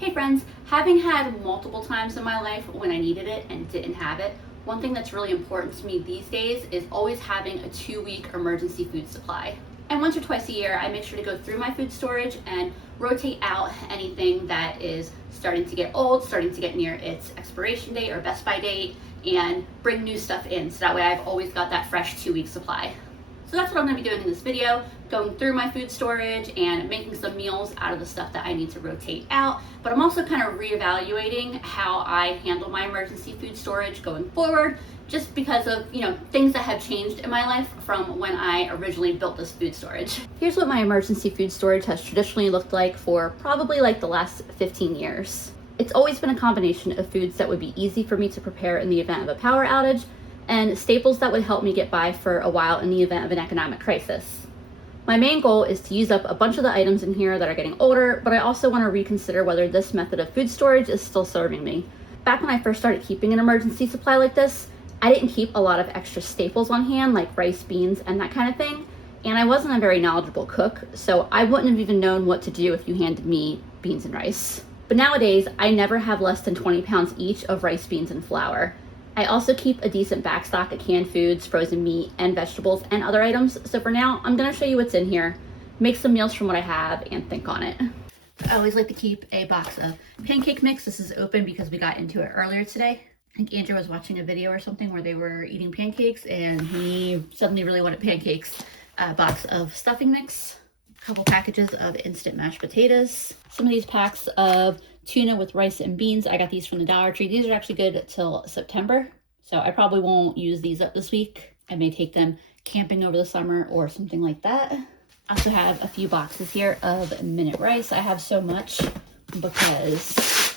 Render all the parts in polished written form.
Hey friends, having had multiple times in my life when I needed it and didn't have it, one thing that's really important to me these days is always having a 2-week emergency food supply. And once or twice a year, I make sure to go through my food storage and rotate out anything that is starting to get old, starting to get near its expiration date or best by date, and bring new stuff in. So that way I've always got that fresh 2-week supply. So that's what I'm gonna be doing in this video, going through my food storage and making some meals out of the stuff that I need to rotate out. But I'm also kind of reevaluating how I handle my emergency food storage going forward, just because of, things that have changed in my life from when I originally built this food storage. Here's what my emergency food storage has traditionally looked like for probably like the last 15 years. It's always been a combination of foods that would be easy for me to prepare in the event of a power outage, and staples that would help me get by for a while in the event of an economic crisis. My main goal is to use up a bunch of the items in here that are getting older, but I also want to reconsider whether this method of food storage is still serving me. Back when I first started keeping an emergency supply like this, I didn't keep a lot of extra staples on hand, like rice, beans, and that kind of thing, and I wasn't a very knowledgeable cook, so I wouldn't have even known what to do if you handed me beans and rice. But nowadays, I never have less than 20 pounds each of rice, beans, and flour. I also keep a decent backstock of canned foods, frozen meat, and vegetables, and other items. So for now, I'm gonna show you what's in here, make some meals from what I have, and think on it. I always like to keep a box of pancake mix. This is open because we got into it earlier today. I think Andrew was watching a video or something where they were eating pancakes and he suddenly really wanted pancakes. A box of stuffing mix, a couple packages of instant mashed potatoes, some of these packs of tuna with rice and beans. I got these from the Dollar Tree. These are actually good till September, so I probably won't use these up this week. I may take them camping over the summer or something like that. I also have a few boxes here of minute rice. I have so much because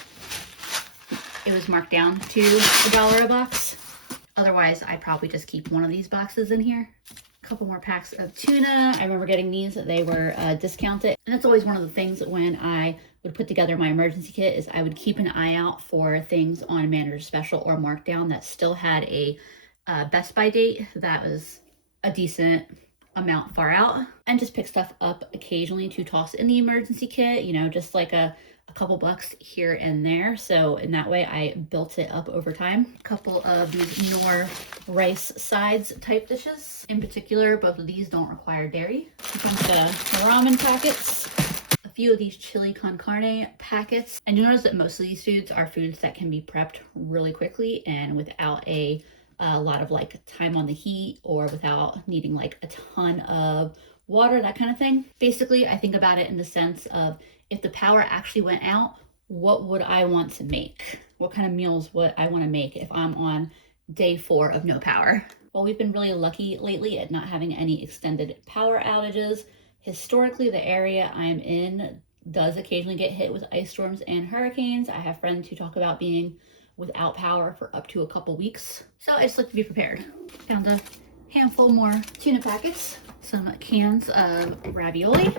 it was marked down to $1 a box. Otherwise, I'd probably just keep one of these boxes in here. A couple more packs of tuna. I remember getting these, they were discounted. And that's always one of the things when I would put together my emergency kit, is I would keep an eye out for things on Manager's Special or Markdown that still had a best by date that was a decent amount far out, and just pick stuff up occasionally to toss in the emergency kit, just like a couple bucks here and there. So in that way I built it up over time. A couple of these Knorr rice sides type dishes. In particular, both of these don't require dairy. A bunch of ramen packets. A few of these chili con carne packets. And you'll notice that most of these foods are foods that can be prepped really quickly and without a lot of time on the heat, or without needing a ton of water, that kind of thing. Basically, I think about it in the sense of, if the power actually went out, what would I want to make? What kind of meals would I want to make if I'm on day 4 of no power? Well, we've been really lucky lately at not having any extended power outages. Historically, the area I'm in does occasionally get hit with ice storms and hurricanes. I have friends who talk about being without power for up to a couple weeks. So I just like to be prepared. Found a handful more tuna packets, some cans of ravioli,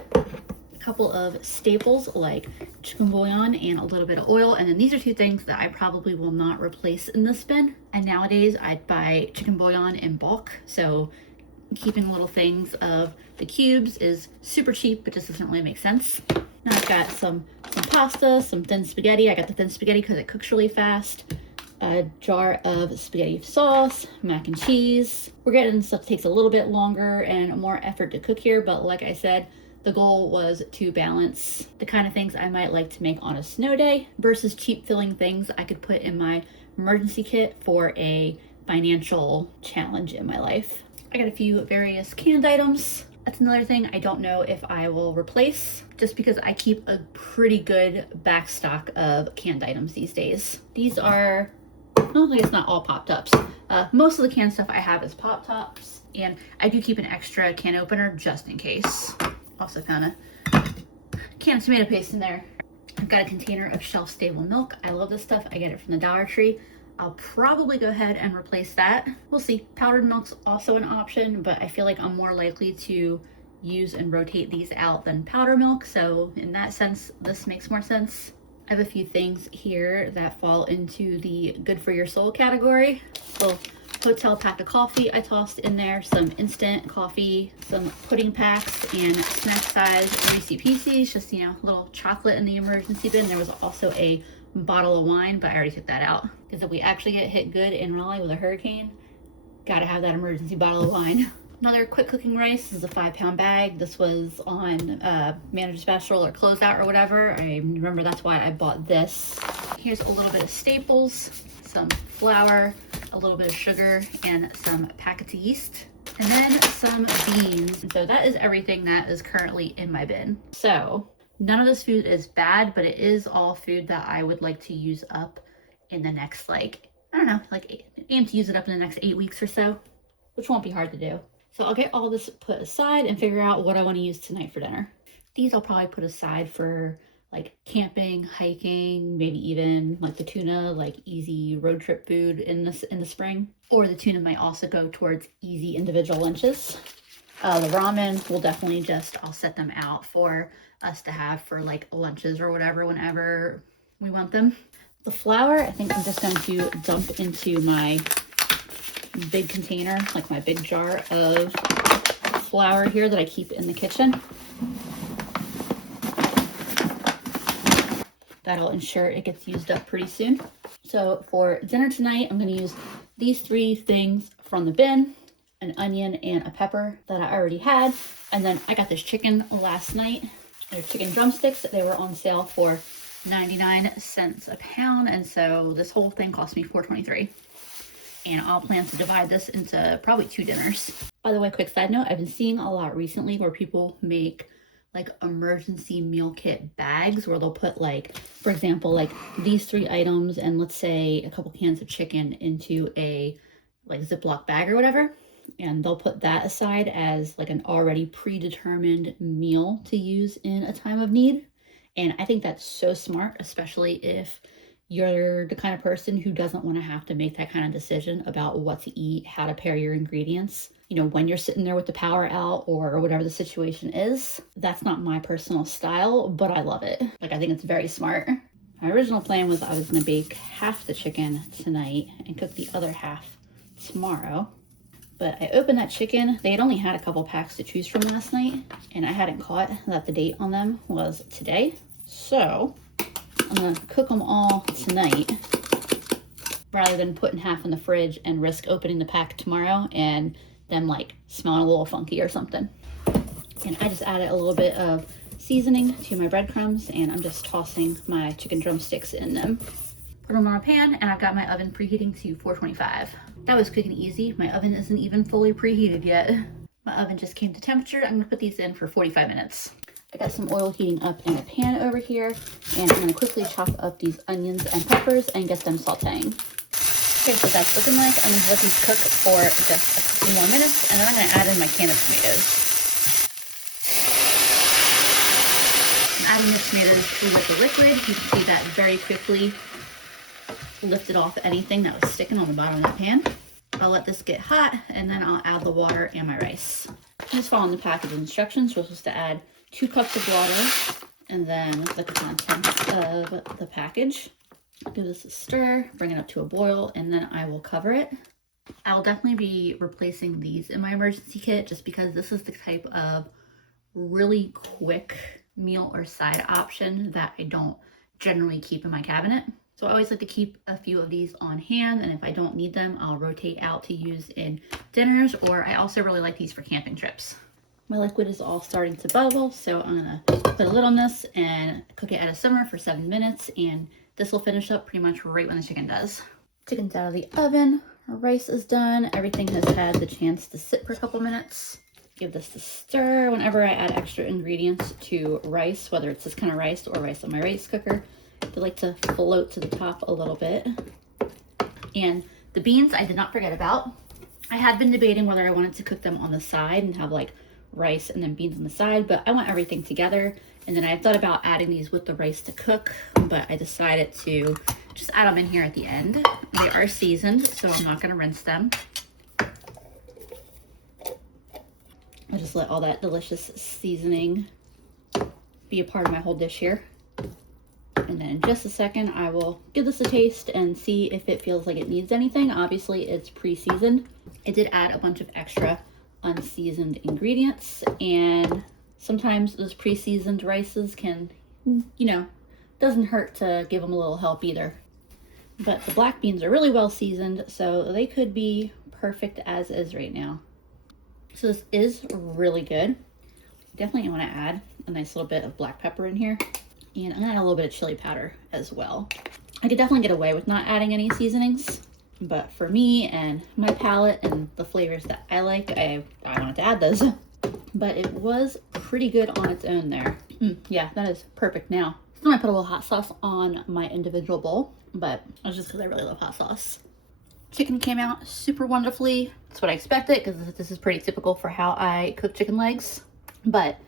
couple of staples like chicken bouillon and a little bit of oil, and then these are 2 things that I probably will not replace in this bin. And nowadays I'd buy chicken bouillon in bulk, so keeping little things of the cubes is super cheap, but just doesn't really make sense. Now I've got some pasta, some thin spaghetti. I got the thin spaghetti because it cooks really fast. A jar of spaghetti sauce, mac and cheese. We're getting stuff that takes a little bit longer and more effort to cook here, but like I said, the goal was to balance the kind of things I might like to make on a snow day versus cheap filling things I could put in my emergency kit for a financial challenge in my life. I got a few various canned items. That's another thing I don't know if I will replace, just because I keep a pretty good backstock of canned items these days. These are, well, I guess not all Pop Tops. Most of the canned stuff I have is Pop Tops, and I do keep an extra can opener just in case. Also found a can of tomato paste in there. I've got a container of shelf-stable milk. I love this stuff. I get it from the Dollar Tree. I'll probably go ahead and replace that. We'll see. Powdered milk's also an option, but I feel like I'm more likely to use and rotate these out than powder milk. So in that sense, this makes more sense. I have a few things here that fall into the good for your soul category. Little hotel pack of coffee I tossed in there, some instant coffee, some pudding packs, and snack size Reese's Pieces, just, you know, little chocolate in the emergency bin. There was also a bottle of wine, but I already took that out because if we actually get hit good in Raleigh with a hurricane, gotta have that emergency bottle of wine. Another quick cooking rice. This is a 5-pound bag. This was on Manager Special or Closeout or whatever. I remember that's why I bought this. Here's a little bit of staples, some flour, a little bit of sugar, and some packets of yeast, and then some beans. And so that is everything that is currently in my bin. So none of this food is bad, but it is all food that I would like to use up in the next, like, I don't know, like aim to use it up in the next 8 weeks or so, which won't be hard to do. So I'll get all this put aside and figure out what I want to use tonight for dinner. These I'll probably put aside for like camping, hiking, maybe even like the tuna, like easy road trip food in the spring. Or the tuna might also go towards easy individual lunches. The ramen will definitely just, I'll set them out for us to have for like lunches or whatever whenever we want them. The flour, I think I'm just going to dump into my big container, like my big jar of flour here that I keep in the kitchen. That'll ensure it gets used up pretty soon. So for dinner tonight, I'm going to use these 3 things from the bin, an onion and a pepper that I already had. And then I got this chicken last night. They're chicken drumsticks. They were on sale for 99 cents a pound. And so this whole thing cost me $4.23. And I'll plan to divide this into probably 2 dinners. By the way, quick side note, I've been seeing a lot recently where people make like emergency meal kit bags where they'll put like, for example, like these 3 items and let's say a couple cans of chicken into a like Ziploc bag or whatever. And they'll put that aside as like an already predetermined meal to use in a time of need. And I think that's so smart, especially if you're the kind of person who doesn't want to have to make that kind of decision about what to eat, how to pair your ingredients, you know, when you're sitting there with the power out or whatever the situation is. That's not my personal style, but I love it. Like, I think it's very smart. My original plan was I was going to bake half the chicken tonight and cook the other half tomorrow. But I opened that chicken. They had only had a couple packs to choose from last night, and I hadn't caught that the date on them was today. So I'm gonna cook them all tonight rather than putting half in the fridge and risk opening the pack tomorrow and them like smelling a little funky or something. And I just added a little bit of seasoning to my breadcrumbs, and I'm just tossing my chicken drumsticks in them. Put them on a pan, and I've got my oven preheating to 425. That was quick and easy. My oven isn't even fully preheated yet. My oven just came to temperature. I'm gonna put these in for 45 minutes. I got some oil heating up in a pan over here, and I'm gonna quickly chop up these onions and peppers and get them sauteing. Here's what that's looking like. I'm gonna let these cook for just a couple more minutes, and then I'm gonna add in my can of tomatoes. I'm adding the tomatoes with the liquid. You can see that very quickly lifted off anything that was sticking on the bottom of the pan. I'll let this get hot, and then I'll add the water and my rice. Just following the package instructions, we're supposed to add 2 cups of water, and then the contents of the package. Give this a stir, bring it up to a boil, and then I will cover it. I'll definitely be replacing these in my emergency kit just because this is the type of really quick meal or side option that I don't generally keep in my cabinet. So I always like to keep a few of these on hand, and if I don't need them, I'll rotate out to use in dinners, or I also really like these for camping trips. My liquid is all starting to bubble, so I'm gonna put a lid on this and cook it at a simmer for 7 minutes, and this will finish up pretty much right when the chicken does. Chicken's out of the oven, our rice is done, everything has had the chance to sit for a couple minutes. Give this a stir. Whenever I add extra ingredients to rice, whether it's this kind of rice or rice on my rice cooker, they like to float to the top a little bit. And the beans I did not forget about. I had been debating whether I wanted to cook them on the side and have like rice and then beans on the side, but I want everything together. And then I thought about adding these with the rice to cook, but I decided to just add them in here at the end. They are seasoned, so I'm not gonna rinse them. I'll just let all that delicious seasoning be a part of my whole dish here. And then in just a second, I will give this a taste and see if it feels like it needs anything. Obviously, it's pre-seasoned. It did add a bunch of extra unseasoned ingredients, and sometimes those pre-seasoned rices can, you know, doesn't hurt to give them a little help either. But the black beans are really well seasoned, so they could be perfect as is right now. So this is really good. Definitely want to add a nice little bit of black pepper in here. And I'm gonna add a little bit of chili powder as well. I could definitely get away with not adding any seasonings, but for me and my palate and the flavors that I like, I wanted to add those. But it was pretty good on its own there. Yeah, that is perfect now. So I put a little hot sauce on my individual bowl, but that's just because I really love hot sauce. Chicken came out super wonderfully. That's what I expected, because this is pretty typical for how I cook chicken legs. But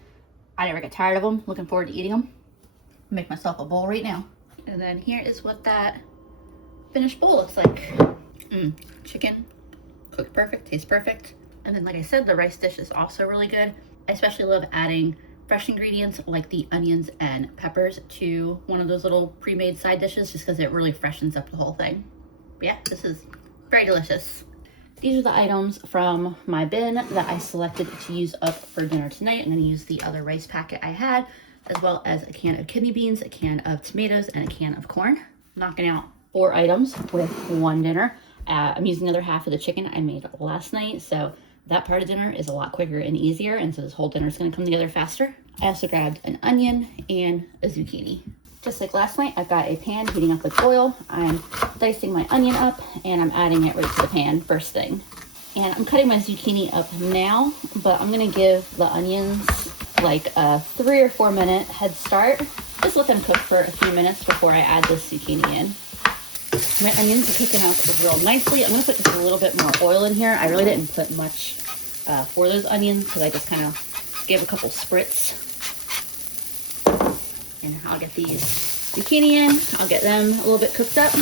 I never get tired of them. Looking forward to eating them. Make myself a bowl right now. And then here is what that finished bowl looks like. Chicken cooked perfect, tastes perfect. And then, like I said, the rice dish is also really good. I especially love adding fresh ingredients like the onions and peppers to one of those little pre-made side dishes, just because it really freshens up the whole thing. But yeah, this is very delicious. These are the items from my bin that I selected to use up for dinner tonight. I'm going to use the other rice packet I had, as well as a can of kidney beans, a can of tomatoes, and a can of corn. Knocking out 4 items with one dinner. I'm using the other half of the chicken I made last night, so that part of dinner is a lot quicker and easier, and so this whole dinner is going to come together faster. I also grabbed an onion and a zucchini. Just like last night, I've got a pan heating up with oil. I'm dicing my onion up, and I'm adding it right to the pan first thing. And I'm cutting my zucchini up now, but I'm going to give the onions like a 3 or 4 minute head start. Just let them cook for a few minutes before I add this zucchini in. My onions are cooking up real nicely. I'm going to put just a little bit more oil in here. I really didn't put much for those onions because I just kind of gave a couple spritz. And I'll get these zucchini in. I'll get them a little bit cooked up.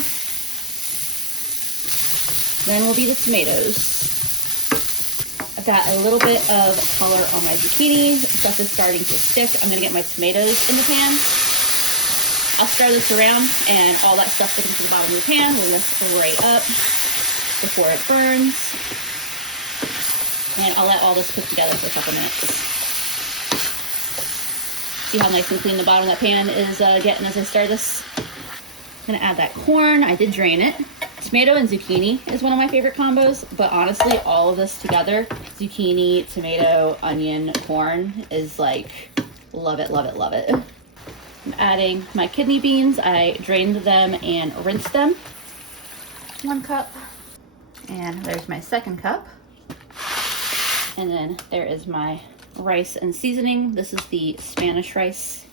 Then will be the tomatoes. I've got a little bit of color on my zucchini. Stuff is starting to stick. I'm going to get my tomatoes in the pan. I'll stir this around, and all that stuff sticking to the bottom of the pan will lift right up before it burns. And I'll let all this cook together for a couple minutes. See how nice and clean the bottom of that pan is getting as I stir this? I'm going to add that corn. I did drain it. Tomato and zucchini is one of my favorite combos, but honestly, all of this together, zucchini, tomato, onion, corn, is like, love it, love it, love it. I'm adding my kidney beans. I drained them and rinsed them. 1 cup. And there's my 2nd cup. And then there is my rice and seasoning. This is the Spanish rice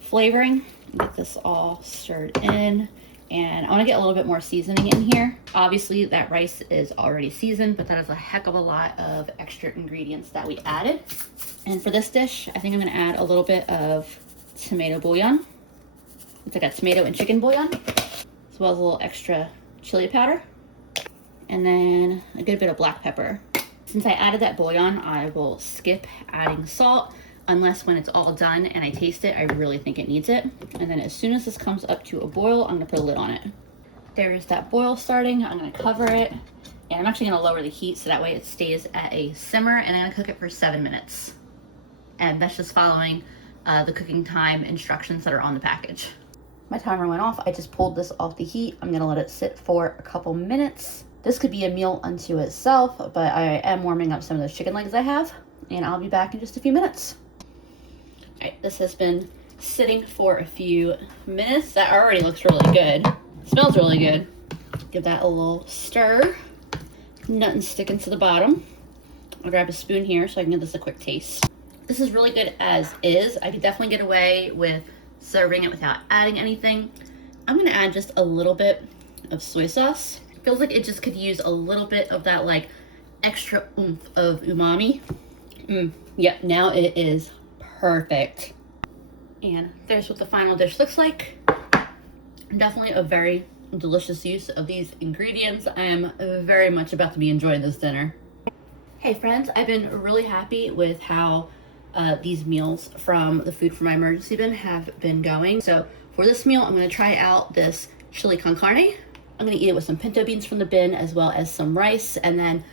flavoring. Get this all stirred in. And I want to get a little bit more seasoning in here. Obviously, that rice is already seasoned, but that is a heck of a lot of extra ingredients that we added. And for this dish, I think I'm going to add a little bit of tomato bouillon. It's like a tomato and chicken bouillon, as well as a little extra chili powder, and then a good bit of black pepper. Since I added that bouillon, I will skip adding salt unless when it's all done and I taste it, I really think it needs it. And then as soon as this comes up to a boil, I'm going to put a lid on it. There's that boil starting. I'm going to cover it, and I'm actually going to lower the heat so that way it stays at a simmer, and I'm going to cook it for 7 minutes. And that's just following the cooking time instructions that are on the package. My timer went off. I just pulled this off the heat. I'm going to let it sit for a couple minutes. This could be a meal unto itself, but I am warming up some of those chicken legs I have, and I'll be back in just a few minutes. All right, this has been sitting for a few minutes. That already looks really good. Smells really good. Give that a little stir. Nothing sticking to the bottom. I'll grab a spoon here so I can give this a quick taste. This is really good as is. I could definitely get away with serving it without adding anything. I'm gonna add just a little bit of soy sauce. It feels like it just could use a little bit of that like extra oomph of umami. Yep, now it is perfect. And there's what the final dish looks like. Definitely a very delicious use of these ingredients. I am very much about to be enjoying this dinner. Hey friends, I've been really happy with how these meals from the food from my emergency bin have been going. So For this meal, I'm gonna try out this chili con carne. I'm gonna eat it with some pinto beans from the bin as well as some rice. And then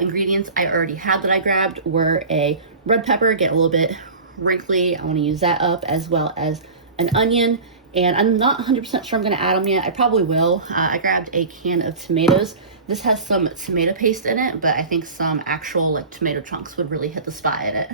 ingredients I already had that I grabbed were a red pepper, get a little bit wrinkly. I wanna use that up, as well as an onion. And I'm not 100% sure I'm gonna add them yet. I probably will. I grabbed a can of tomatoes. This has some tomato paste in it, but I think some actual like tomato chunks would really hit the spot in it.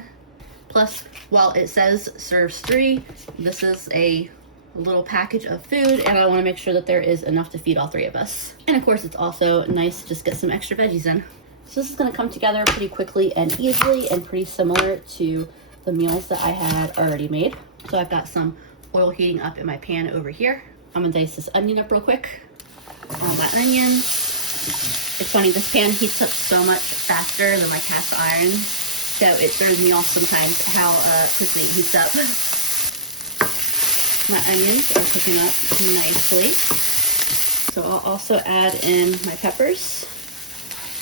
Plus, while it says serves 3, this is a little package of food, and I want to make sure that there is enough to feed all 3 of us. And of course, it's also nice to just get some extra veggies in. So this is going to come together pretty quickly and easily, and pretty similar to the meals that I had already made. So I've got some oil heating up in my pan over here. I'm going to dice this onion up real quick. All my onion. It's funny, this pan heats up so much faster than my cast iron, so it throws me off sometimes how quickly it heats up. My onions are cooking up nicely. So I'll also add in my peppers.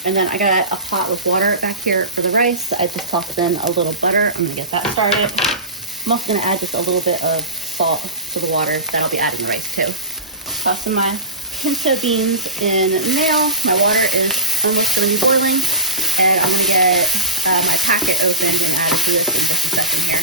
And then I got a pot with water back here for the rice. I just tossed in a little butter. I'm gonna get that started. I'm also gonna add just a little bit of salt to the water that I'll be adding the rice to. Tossing my pinto beans in now. My water is almost gonna be boiling, and I'm gonna get my packet opened and added to this in just a second here.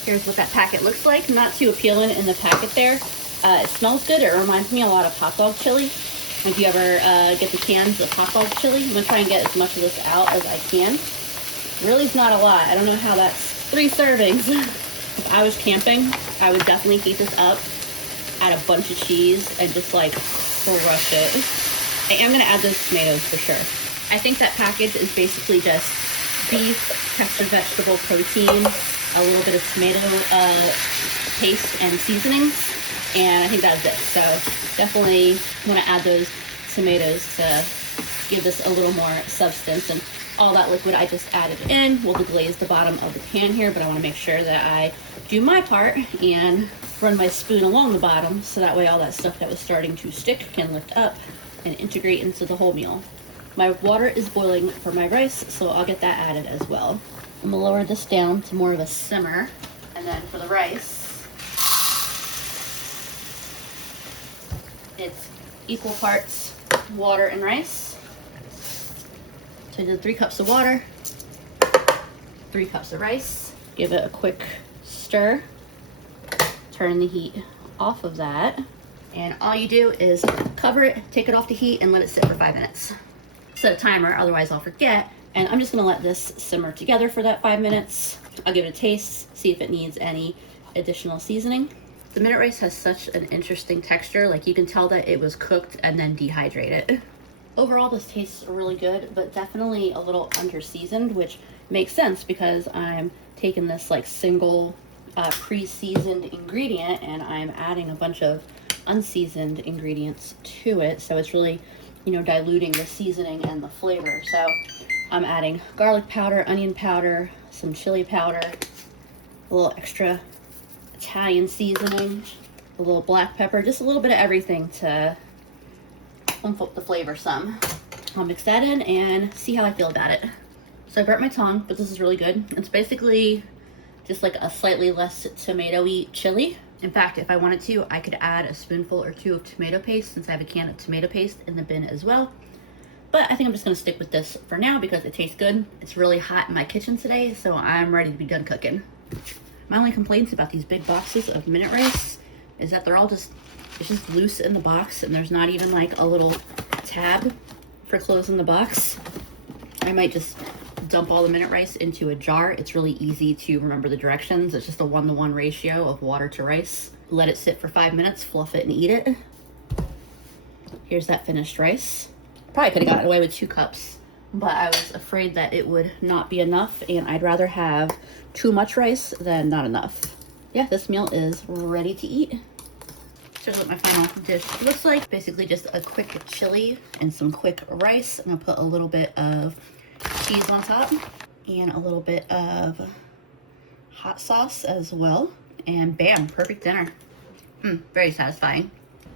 Here's what that packet looks like. Not too appealing in the packet there. It smells good. It reminds me a lot of hot dog chili. If you ever get the cans of hot dog chili, I'm gonna try and get as much of this out as I can. Really, it's not a lot. I don't know how that's 3 servings. If I was camping, I would definitely heat this up, add a bunch of cheese, and just like crush it. I am gonna add those tomatoes for sure. I think that package is basically just beef, textured vegetable protein, a little bit of tomato paste and seasonings, and I think that's it. So definitely want to add those tomatoes to give this a little more substance, and all that liquid I just added in will deglaze the bottom of the pan here, but I want to make sure that I do my part and run my spoon along the bottom so that way all that stuff that was starting to stick can lift up and integrate into the whole meal. My water is boiling for my rice, so I'll get that added as well. I'm gonna lower this down to more of a simmer. And then for the rice, it's equal parts water and rice. So I did 3 cups of water, 3 cups of rice. Give it a quick stir. Turn the heat off of that. And all you do is cover it, take it off the heat, and let it sit for 5 minutes. Set a timer, otherwise I'll forget. And I'm just gonna let this simmer together for that 5 minutes. I'll give it a taste, see if it needs any additional seasoning. The minute rice has such an interesting texture. Like, you can tell that it was cooked and then dehydrated. Overall, this tastes really good, but definitely a little under-seasoned, which makes sense because I'm taking this like single pre-seasoned ingredient and I'm adding a bunch of unseasoned ingredients to it. So it's really, you know, diluting the seasoning and the flavor. So I'm adding garlic powder, onion powder, some chili powder, a little extra Italian seasoning, a little black pepper, just a little bit of everything to ump up the flavor some. I'll mix that in and see how I feel about it. So I burnt my tongue, but this is really good. It's basically just like a slightly less tomato-y chili. In fact, if I wanted to, I could add a spoonful or 2 of tomato paste, since I have a can of tomato paste in the bin as well. But I think I'm just gonna stick with this for now because it tastes good. It's really hot in my kitchen today, so I'm ready to be done cooking. My only complaints about these big boxes of minute rice is that they're all it's just loose in the box, and there's not even like a little tab for closing the box. I might just dump all the minute rice into a jar. It's really easy to remember the directions. It's just a 1-to-1 ratio of water to rice. Let it sit for 5 minutes, fluff it and eat it. Here's that finished rice. Probably could have gotten away with 2 cups, but I was afraid that it would not be enough, and I'd rather have too much rice than not enough. Yeah, this meal is ready to eat. Here's what my final dish looks like. Basically just a quick chili and some quick rice. I'm gonna put a little bit of cheese on top and a little bit of hot sauce as well. And bam, perfect dinner. Very satisfying.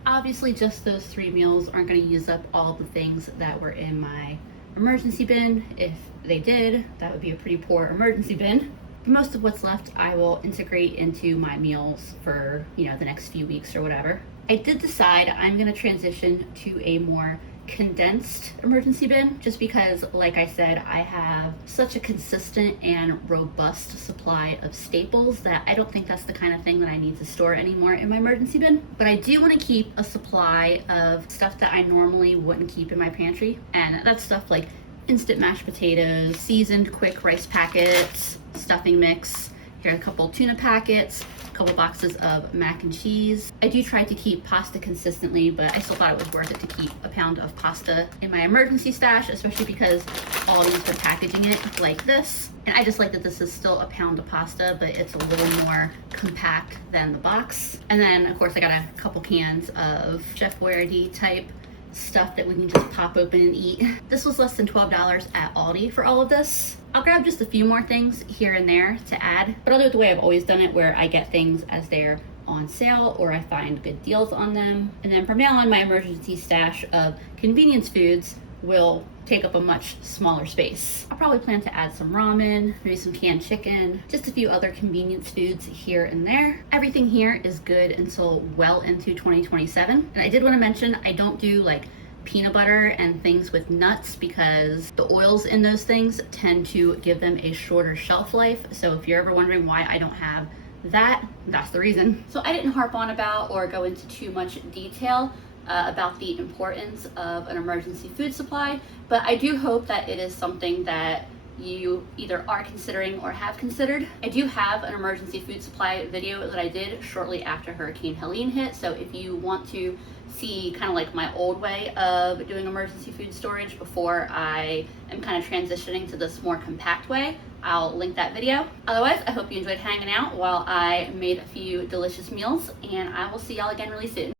Obviously, just those 3 meals aren't gonna use up all the things that were in my emergency bin. If they did, that would be a pretty poor emergency bin. Most of what's left I will integrate into my meals for, the next few weeks or whatever. I did decide I'm gonna transition to a more condensed emergency bin just because, like I said, I have such a consistent and robust supply of staples that I don't think that's the kind of thing that I need to store anymore in my emergency bin. But I do want to keep a supply of stuff that I normally wouldn't keep in my pantry, and that's stuff like instant mashed potatoes, seasoned quick rice packets, stuffing mix, here are a couple tuna packets, a couple boxes of mac and cheese. I do try to keep pasta consistently, but I still thought it was worth it to keep a pound of pasta in my emergency stash, especially because Aldi's been packaging it like this. And I just like that this is still a pound of pasta, but it's a little more compact than the box. And then, of course, I got a couple cans of Chef Boyardee type stuff that we can just pop open and eat. This was less than $12 at Aldi for all of this. I'll grab just a few more things here and there to add, but I'll do it the way I've always done it, where I get things as they're on sale or I find good deals on them. And then from now on, my emergency stash of convenience foods will take up a much smaller space. I'll probably plan to add some ramen, maybe some canned chicken, just a few other convenience foods here and there. Everything here is good until well into 2027. And I did want to mention, I don't do like peanut butter and things with nuts because the oils in those things tend to give them a shorter shelf life. So if you're ever wondering why I don't have that, that's the reason. So I didn't harp on about or go into too much detail about the importance of an emergency food supply, but I do hope that it is something that you either are considering or have considered. I do have an emergency food supply video that I did shortly after Hurricane Helene hit, so if you want to see kind of like my old way of doing emergency food storage before I am kind of transitioning to this more compact way, I'll link that video. Otherwise, I hope you enjoyed hanging out while I made a few delicious meals, and I will see y'all again really soon.